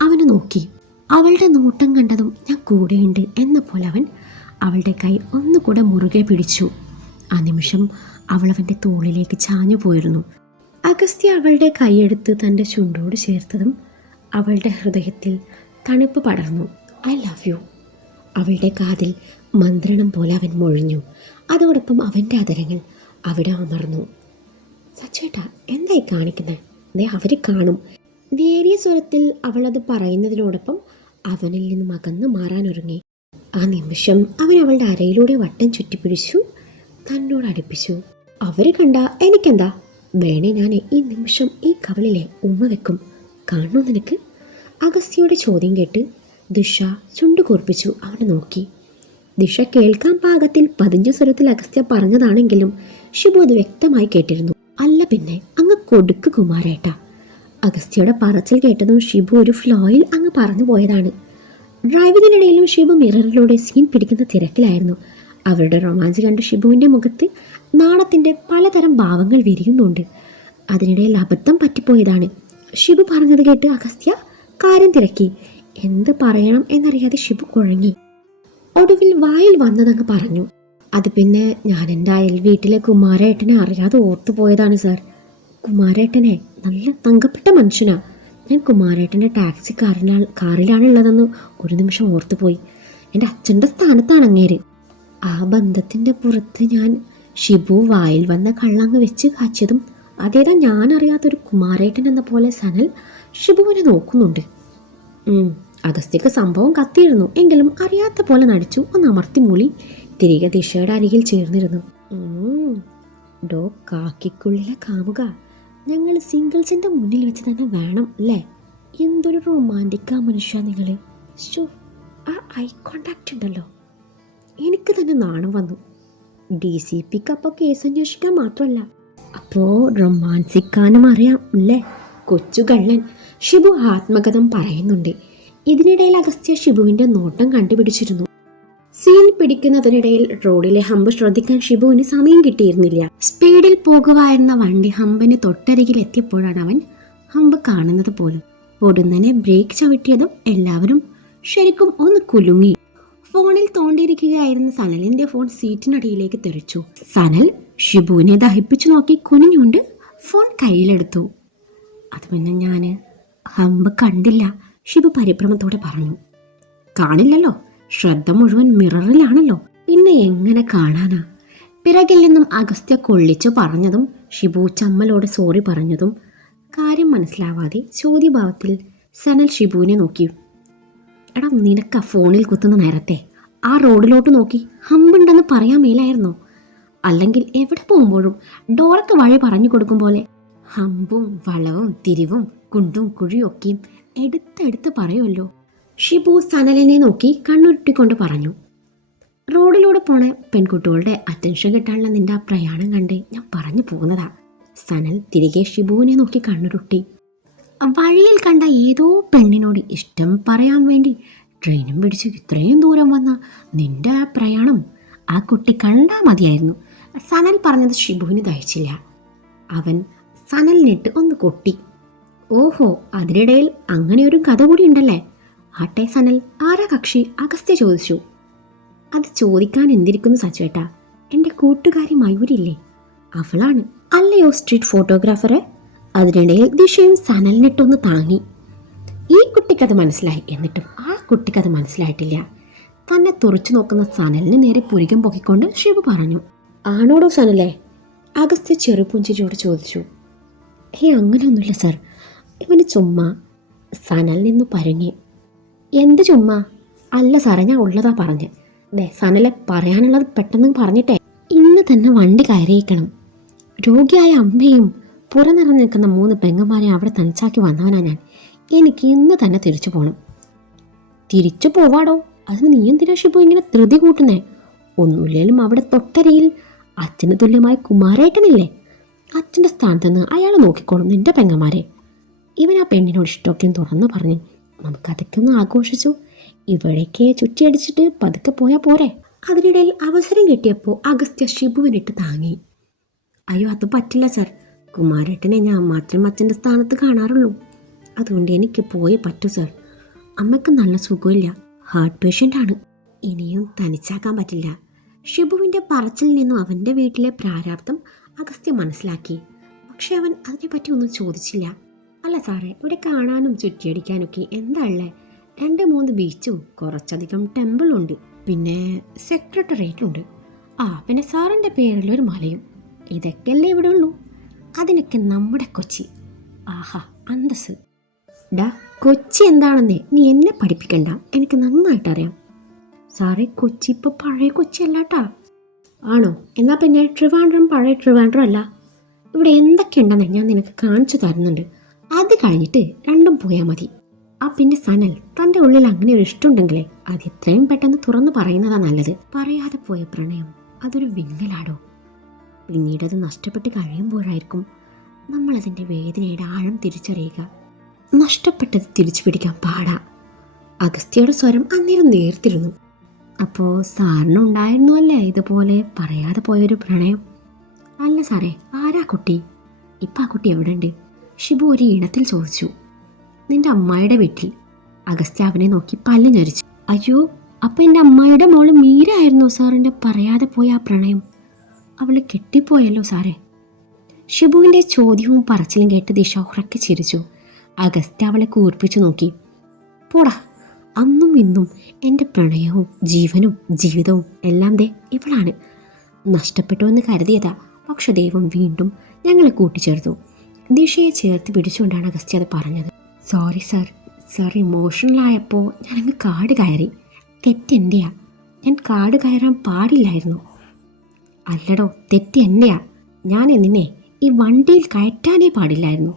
അവനെ നോക്കി. അവളുടെ നോട്ടം കണ്ടതും ഞാൻ കൂടെയുണ്ട് എന്ന പോലെ അവൻ അവളുടെ കൈ ഒന്നുകൂടെ മുറുകെ പിടിച്ചു. ആ നിമിഷം അവൾ അവൻ്റെ തോളിലേക്ക് ചാഞ്ഞു പോയിരുന്നു. അഗസ്ത്യ അവളുടെ കൈയെടുത്ത് തൻ്റെ ചുണ്ടോട് ചേർത്തതും അവളുടെ ഹൃദയത്തിൽ തണുപ്പ് പടർന്നു. I love you. അവളുടെ കാതിൽ മന്ത്രണം പോലെ അവൻ മൊഴിഞ്ഞു. അതോടൊപ്പം അവൻ്റെ അതരങ്ങൾ അവിടെ അമർന്നു. സച്ചേട്ടാ, എന്തായി കാണിക്കുന്നത്? ദേ അവർ കാണും. നേരിയ സ്വരത്തിൽ അവളത് പറയുന്നതിനോടൊപ്പം അവനിൽ നിന്നും അകന്ന് മാറാനൊരുങ്ങി. ആ നിമിഷം അവൻ അവളുടെ അരയിലൂടെ വട്ടം ചുറ്റിപ്പിടിച്ചു തന്നോട് അടുപ്പിച്ചു. അവർ കണ്ട എനിക്കെന്താ? വേണേ ഞാൻ ഈ നിമിഷം ഈ കവളിലെ ഉമ്മ വെക്കും. കാണണോ നിനക്ക്? അഗസ്ത്യയുടെ ചോദ്യം കേട്ട് ദിശ ചുണ്ടുകൂർപ്പിച്ചു അവനെ നോക്കി. ദിശ കേൾക്കാൻ പാകത്തിൽ പതിഞ്ഞ സ്വരത്തിൽ അഗസ്ത്യ പറഞ്ഞതാണെങ്കിലും ഷിബു അത് വ്യക്തമായി കേട്ടിരുന്നു. അല്ല പിന്നെ, അങ്ങ് കൊടുക്ക് കുമാരേട്ട. അഗസ്ത്യയുടെ പറച്ചിൽ കേട്ടതും ഷിബു ഒരു ഫ്ലോയിൽ അങ്ങ് പറഞ്ഞു പോയതാണ്. ഡ്രൈവിങ്ങിനിടയിലും ഷിബു മിററിലൂടെ സീൻ പിടിക്കുന്ന തിരക്കിലായിരുന്നു. അവരുടെ റൊമാൻസ് കണ്ട് ഷിബുവിൻ്റെ മുഖത്ത് നാണത്തിൻ്റെ പലതരം ഭാവങ്ങൾ വിരിയുന്നുണ്ട്. അതിനിടയിൽ അബദ്ധം പറ്റിപ്പോയതാണ്. ഷിബു പറഞ്ഞത് കേട്ട് അഗസ്ത്യ കാര്യം തിരക്കി. എന്ത് പറയണം എന്നറിയാതെ ഷിബു കുഴങ്ങി. ഒടുവിൽ വായിൽ വന്നതങ്ങ് പറഞ്ഞു. അത് പിന്നെ ഞാൻ എൻ്റെ അയൽ വീട്ടിലെ കുമാരേട്ടനെ അറിയാതെ ഓർത്തുപോയതാണ് സാർ. കുമാരേട്ടനെ നല്ല തങ്കപ്പെട്ട മനുഷ്യനാ. ഞാൻ കുമാരേട്ടൻ്റെ ടാക്സി കാറിലാണുള്ളതെന്ന് ഒരു നിമിഷം ഓർത്തുപോയി. എൻ്റെ അച്ഛൻ്റെ സ്ഥാനത്താണ് അങ്ങേര്. ആ ബന്ധത്തിൻ്റെ പുറത്ത് ഞാൻ ഷിബു വായിൽ വന്ന കള്ളങ്ങ് വെച്ച് കാച്ചതും അതേതാ ഞാൻ അറിയാത്തൊരു കുമാരേട്ടൻ എന്ന പോലെ സനൽ ഷിബുവിനെ നോക്കുന്നുണ്ട്. അഗസ്ത്യക്ക് സംഭവം കത്തിയിരുന്നു. എങ്കിലും അറിയാത്ത പോലെ നടിച്ചു. ഒന്ന് അമർത്തി മൂളി തിരികെ ദിശയുടെ അരികിൽ ചേർന്നിരുന്നു. ഡോ കാക്കിക്കുള്ളിലെ കാമുക, ഞങ്ങൾ സിംഗിൾസിൻ്റെ മുന്നിൽ വെച്ച് തന്നെ വേണം അല്ലേ? എന്തൊരു റൊമാൻറ്റിക്കാ മനുഷ്യ നിങ്ങൾ. ആ ഐ കോണ്ടാക്റ്റ് ഉണ്ടല്ലോ, എനിക്ക് തന്നെ നാണം വന്നു. DCPക്ക് അപ്പോൾ കേസ് അന്വേഷിക്കാൻ മാത്രമല്ല, അപ്പോൾ റൊമാൻസിക്കാനും അറിയാം അല്ലേ? കൊച്ചു കള്ളൻ. ഷിബു ആത്മകഥം പറയുന്നുണ്ട്. ഇതിനിടയിൽ അഗസ്ത്യ ഷിബുവിൻ്റെ നോട്ടം കണ്ടുപിടിച്ചിരുന്നു. സീൻ പിടിക്കുന്നതിനിടയിൽ റോഡിലെ ഹമ്പ് ശ്രദ്ധിക്കാൻ ഷിബുവിന് സമയം കിട്ടിയിരുന്നില്ല. സ്പീഡിൽ പോകുവായിരുന്ന വണ്ടി ഹമ്പിന് തൊട്ടരികിൽ എത്തിയപ്പോഴാണ് അവൻ ഹമ്പ് കാണുന്നത് പോലും. ഉടനെ ബ്രേക്ക് ചവിട്ടിയതും എല്ലാവരും ശരിക്കും ഒന്ന് കുലുങ്ങി. ഫോണിൽ തോണ്ടിയിരിക്കുകയായിരുന്ന സനലിന്റെ ഫോൺ സീറ്റിനടിയിലേക്ക് തെറിച്ചു. സനൽ ഷിബുവിനെ ദഹിപ്പിച്ചു നോക്കി കുനിഞ്ഞുകൊണ്ട് ഫോൺ കയ്യിലെടുത്തു. അത് പിന്നെ ഞാന് ഹമ്പ് കണ്ടില്ല, ഷിബു പരിഭ്രമത്തോടെ പറഞ്ഞു. കാണില്ലല്ലോ, ശ്രദ്ധ മുഴുവൻ മിററിലാണല്ലോ, പിന്നെ എങ്ങനെ കാണാനാ? പിറകിൽ നിന്നും അഗസ്ത്യ കൊള്ളിച്ചു പറഞ്ഞതും ഷിബു ചമ്മലോടെ സോറി പറഞ്ഞതും കാര്യം മനസ്സിലാവാതെ ചോദ്യഭാവത്തിൽ സനൽ ഷിബുവിനെ നോക്കി. എടാ, നിനക്ക ഫോണിൽ കുത്തുന്ന നേരത്തെ ആ റോഡിലോട്ട് നോക്കി ഹമ്പുണ്ടെന്ന് പറയാൻ മേലായിരുന്നോ? അല്ലെങ്കിൽ എവിടെ പോകുമ്പോഴും ഡോറക്ക് വഴി പറഞ്ഞു കൊടുക്കും പോലെ ഹമ്പും വളവും തിരിവും കുണ്ടും കുഴിയും ഒക്കെയും എടുത്തെടുത്ത് പറയുമല്ലോ. ഷിബു സനലിനെ നോക്കി കണ്ണുരുട്ടിക്കൊണ്ട് പറഞ്ഞു. റോഡിലൂടെ പോണ പെൺകുട്ടികളുടെ അറ്റൻഷൻ കിട്ടാനുള്ള നിന്റെ ആ പ്രയാണം കണ്ട് ഞാൻ പറഞ്ഞു പോകുന്നതാ. സനൽ തിരികെ ഷിബുവിനെ നോക്കി കണ്ണുരുട്ടി. വഴിയിൽ കണ്ട ഏതോ പെണ്ണിനോട് ഇഷ്ടം പറയാൻ വേണ്ടി ട്രെയിനും പിടിച്ച് ഇത്രയും ദൂരം വന്ന നിന്റെ ആ പ്രയാണം ആ കുട്ടി കണ്ടാൽ മതിയായിരുന്നു. സനൽ പറഞ്ഞത് ഷിബുവിന് ദഹിച്ചില്ല. അവൻ സനലിനിട്ട് ഒന്ന് കൊട്ടി. ഓഹോ, അതിനിടയിൽ അങ്ങനെ ഒരു കഥ കൂടി ഉണ്ടല്ലേ? ആട്ടെ സനൽ, ആരാ കക്ഷി? അഗസ്ത്യ ചോദിച്ചു. അത് ചോദിക്കാൻ എന്തിരിക്കുന്നു സച്ചുവേട്ടാ, എൻ്റെ കൂട്ടുകാരി മയൂരില്ലേ, അവളാണ്. അല്ലയോ സ്ട്രീറ്റ് ഫോട്ടോഗ്രാഫറെ? അതിനിടയിൽ ദിശയും സനലിനിട്ടൊന്ന് താങ്ങി. ഈ കുട്ടിക്കത് മനസ്സിലായി. എന്നിട്ടും ആ കുട്ടിക്കത് മനസ്സിലായിട്ടില്ല. തന്നെ തുറച്ചു നോക്കുന്ന സനലിന് നേരെ പുരികം പൊക്കിക്കൊണ്ട് ഷിബു പറഞ്ഞു. ആണോടോ സനലേ? അഗസ്ത്യ ചെറുപുഞ്ചിരിയോട് ചോദിച്ചു. അങ്ങനെയൊന്നുമില്ല സർ, ഇവന് ചുമ്മാ. സനൽ നിന്ന് പരങ്ങി. എന്ത് ചുമ്മാ? അല്ല സാറേ, ഞാൻ ഉള്ളതാ പറഞ്ഞ്. സനലെ, പറയാനുള്ളത് പെട്ടെന്ന് പറഞ്ഞിട്ടേ ഇന്ന് തന്നെ വണ്ടി കയറിയിക്കണം. രോഗിയായ അമ്മയും പുറനിറഞ്ഞു നിൽക്കുന്ന 3 പെങ്ങന്മാരെ അവിടെ തനിച്ചാക്കി വന്നവനാ ഞാൻ. എനിക്ക് ഇന്ന് തന്നെ തിരിച്ചു പോകണം. തിരിച്ചു പോവാടോ, അതിന് നീ എന്തിനാ ഷിബു ഇങ്ങനെ ധൃതി കൂട്ടുന്നേ? ഒന്നുമില്ലേലും അവിടെ തൊട്ടരിയിൽ അച്ഛന് തുല്യമായ കുമാരേട്ടനില്ലേ? അച്ഛൻ്റെ സ്ഥാനത്ത് നിന്ന് അയാൾ നോക്കിക്കോളും നിന്റെ പെങ്ങന്മാരെ. ഇവൻ ആ പെണ്ണിനോട് ഇഷ്ടമൊക്കെയും തുറന്നു പറഞ്ഞു. നമുക്കതൊക്കെ ഒന്ന് ആഘോഷിച്ചു ഇവിടേക്ക് ചുറ്റിയടിച്ചിട്ട് പതുക്കെ പോയാൽ പോരെ. അതിനിടയിൽ അവസരം കിട്ടിയപ്പോൾ അഗസ്ത്യ ഷിബുവിനിട്ട് താങ്ങി. അയ്യോ, അത് പറ്റില്ല സർ. കുമാരേട്ടനെ ഞാൻ മാത്രം അച്ഛൻ്റെ സ്ഥാനത്ത് കാണാറുള്ളൂ. അതുകൊണ്ട് എനിക്ക് പോയേ പറ്റൂ സർ. അമ്മയ്ക്ക് നല്ല സുഖമില്ല, ഹാർട്ട് പേഷ്യൻ്റ് ആണ്. ഇനിയും തനിച്ചാക്കാൻ പറ്റില്ല. ഷിബുവിൻ്റെ പറച്ചിൽ നിന്നും അവൻ്റെ വീട്ടിലെ പ്രാരാബ്ദം അഗസ്ത്യ മനസ്സിലാക്കി. പക്ഷെ അവൻ അതിനെപ്പറ്റി ഒന്നും ചോദിച്ചില്ല. അല്ല സാറേ, ഇവിടെ കാണാനും ചുറ്റിയടിക്കാനൊക്കെ എന്താ ഉള്ളത്? 2-3 ബീച്ചും കുറച്ചധികം ടെമ്പിളുണ്ട്, പിന്നെ സെക്രട്ടേറിയറ്റ് ഉണ്ട്. പിന്നെ സാറിൻ്റെ പേരിലൊരു മലയും. ഇതൊക്കെയല്ലേ ഇവിടെ ഉള്ളൂ. അതിനൊക്കെ നമ്മുടെ കൊച്ചി. ആഹാ, അന്തസ്. ഡാ, കൊച്ചി എന്താണെന്നേ നീ എന്നെ പഠിപ്പിക്കണ്ട, എനിക്ക് നന്നായിട്ടറിയാം. സാറേ, കൊച്ചി ഇപ്പോൾ പഴയ കൊച്ചി അല്ലാട്ടാ. ആണോ? എന്നാൽ പിന്നെ ട്രിവാൻഡ്രം പഴയ ട്രിവാൻഡ്രം അല്ല. ഇവിടെ എന്തൊക്കെയുണ്ടെന്ന് ഞാൻ നിനക്ക് കാണിച്ചു തരുന്നുണ്ട്. അത് കഴിഞ്ഞിട്ട് രണ്ടും പോയാൽ മതി. പിന്നെ സനൽ, തൻ്റെ ഉള്ളിൽ അങ്ങനെ ഒരു ഇഷ്ടമുണ്ടെങ്കിലേ അത് എത്രയും പെട്ടെന്ന് തുറന്നു പറയുന്നതാ നല്ലത്. പറയാതെ പോയ പ്രണയം അതൊരു വിങ്ങലാടോ. പിന്നീടത് നഷ്ടപ്പെട്ട് കഴിയുമ്പോഴായിരിക്കും നമ്മളതിൻ്റെ വേദനയുടെ ആഴം തിരിച്ചറിയുക. നഷ്ടപ്പെട്ടത് തിരിച്ചു പിടിക്കാൻ പാടാ. അഗസ്ത്യയുടെ സ്വരം അന്നേരം നേർത്തിരുന്നു. അപ്പോൾ സാറിനുണ്ടായിരുന്നു അല്ലേ ഇതുപോലെ പറയാതെ പോയൊരു പ്രണയം? അല്ല സാറേ, ആരാ കുട്ടി? ഇപ്പം ആ കുട്ടി എവിടെ ഉണ്ട്? ഷിബു ഒരു ഈണത്തിൽ ചോദിച്ചു. നിന്റെ അമ്മായിയുടെ വീട്ടിൽ. അഗസ്ത്യ അവനെ നോക്കി പല്ല് ഞെരിച്ചു. അയ്യോ, അപ്പൊ എൻ്റെ അമ്മായിയുടെ മോള് മീരായിരുന്നോ സാറിൻ്റെ പറയാതെ പോയ ആ പ്രണയം? അവള് കെട്ടിപ്പോയല്ലോ സാറേ. ഷിബുവിൻ്റെ ചോദ്യവും പറച്ചിലും കേട്ട് ദിശ ഉറക്കെ ചിരിച്ചു. അഗസ്ത്യ അവളെ കൂർപ്പിച്ചു നോക്കി. പോടാ, അന്നും ഇന്നും എൻ്റെ പ്രണയവും ജീവനും ജീവിതവും എല്ലാം ദേ ഇവളാണ്. നഷ്ടപ്പെട്ടു എന്ന് കരുതിയതാ, പക്ഷെ ദൈവം വീണ്ടും ഞങ്ങളെ കൂട്ടിച്ചേർത്തു. ദിശയെ ചേർത്ത് പിടിച്ചുകൊണ്ടാണ് അഗസ്ത്യ അത് പറഞ്ഞത്. സോറി സാർ, സാർ ഇമോഷണലായപ്പോൾ ഞാനങ്ങ് കാട് കയറി. തെറ്റെൻ്റെയാ, ഞാൻ കാട് കയറാൻ പാടില്ലായിരുന്നു. അല്ലടോ, തെറ്റ് എന്നെയാ. ഞാൻ നിന്നെ ഈ വണ്ടിയിൽ കയറ്റാനേ പാടില്ലായിരുന്നു.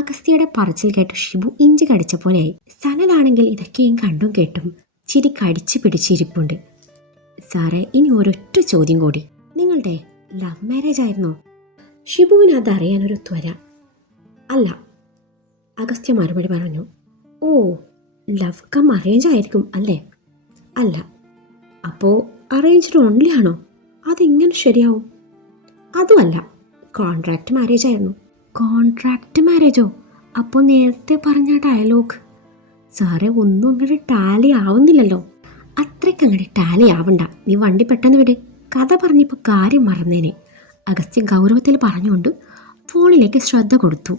അഗസ്ത്യയുടെ പറച്ചിൽ കേട്ട് ഷിബു ഇഞ്ചി കടിച്ച പോലെയായി. സനലാണെങ്കിൽ ഇതൊക്കെയും കണ്ടും കേട്ടും ചിരി കടിച്ചു പിടിച്ചിരിപ്പുണ്ട്. സാറേ, ഇനി ഒരൊറ്റ ചോദ്യം കൂടി. നിങ്ങളുടെ ലവ് മാരേജ് ആയിരുന്നോ? ഷിബുവിന് അതറിയാനൊരു ത്വര. അല്ല, അഗസ്ത്യ മറുപടി പറഞ്ഞു. ഓ, ലവ് കം അറേഞ്ച് ആയിരിക്കും അല്ലേ? അല്ല. അപ്പോൾ അറേഞ്ച്ഡ് ഓൺലി ആണോ? അതെങ്ങനെ ശരിയാവും? അതുമല്ല, കോൺട്രാക്റ്റ് മാരേജ് ആയിരുന്നു. കോൺട്രാക്റ്റ് മാരേജോ? അപ്പോൾ നേരത്തെ പറഞ്ഞ ഡയലോഗ് സാറേ ഒന്നും അങ്ങോട്ട് ടാലി ആവുന്നില്ലല്ലോ. അത്രയ്ക്ക് അങ്ങോട്ട് ടാലി ആവണ്ട. നീ വണ്ടി പെട്ടെന്ന് വിട്. കഥ പറഞ്ഞപ്പോൾ കാര്യം മറന്നേനെ. അഗസ്ത്യ ഗൗരവത്തിൽ പറഞ്ഞുകൊണ്ട് ഫോണിലേക്ക് ശ്രദ്ധ കൊടുത്തു.